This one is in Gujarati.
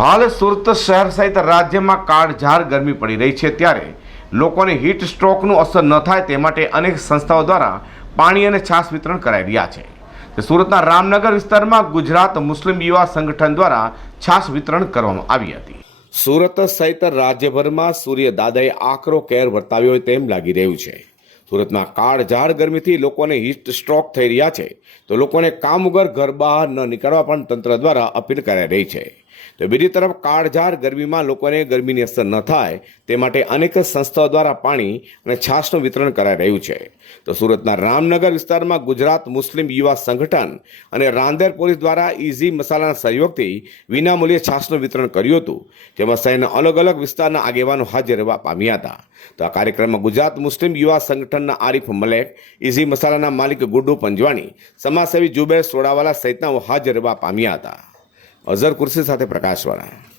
હાલ સુરત શહેર સહિત રાજ્યમાં કાળઝાળ ગરમી પડી રહી છે, ત્યારે લોકોને હીટ સ્ટ્રોકનું અસર ન થાય તે માટે અનેક સંસ્થાઓ દ્વારા પાણી અને છાશ વિતરણ કરાઈ રહ્યા છે. સુરતના રામનગર વિસ્તારમાં ગુજરાત મુસ્લિમ યુવા સંગઠન દ્વારા છાશ વિતરણ કરવામાં આવી હતી. સુરત સહિત રાજ્યભરમાં સૂર્ય દાદાએ આકરો કેર વર્તાવ્યો હોય તેમ લાગી રહ્યું છે. સુરતમાં કાળઝાળ ગરમીથી લોકોને હીટ સ્ટ્રોક થઈ રહ્યા છે, તો લોકોને કામ વગર ઘર બહાર ન નીકળવા પણ તંત્ર દ્વારા અપીલ કરાઈ રહી છે. તો બીજી તરફ કાળઝાળ ગરમીમાં લોકોને ગરમીની અસર ન થાય તે માટે અનેક સંસ્થાઓ દ્વારા પાણી અને છાશનું વિતરણ કરાઈ રહ્યું છે. તો સુરતના રામનગર વિસ્તારમાં ગુજરાત મુસ્લિમ યુવા સંગઠન અને રાંદેર પોલીસ દ્વારા ઇઝી મસાલાના સહયોગથી વિનામૂલ્યે છાશનું વિતરણ કર્યું હતું, જેમાં શહેરના અલગ અલગ વિસ્તારના આગેવાનો હાજર રહેવા પામ્યા હતા. તો આ કાર્યક્રમમાં ગુજરાત મુસ્લિમ યુવા સંગઠનના આરિફ મલેક, ઇઝી મસાલાના માલિક ગુડ્ડુ પંજવાણી, સમાજસેવી જુબેર સોડાવાલા સહિતનાઓ હાજર રહેવા પામ્યા હતા. અઝર કુર્સી સાથે પ્રકાશવાળા.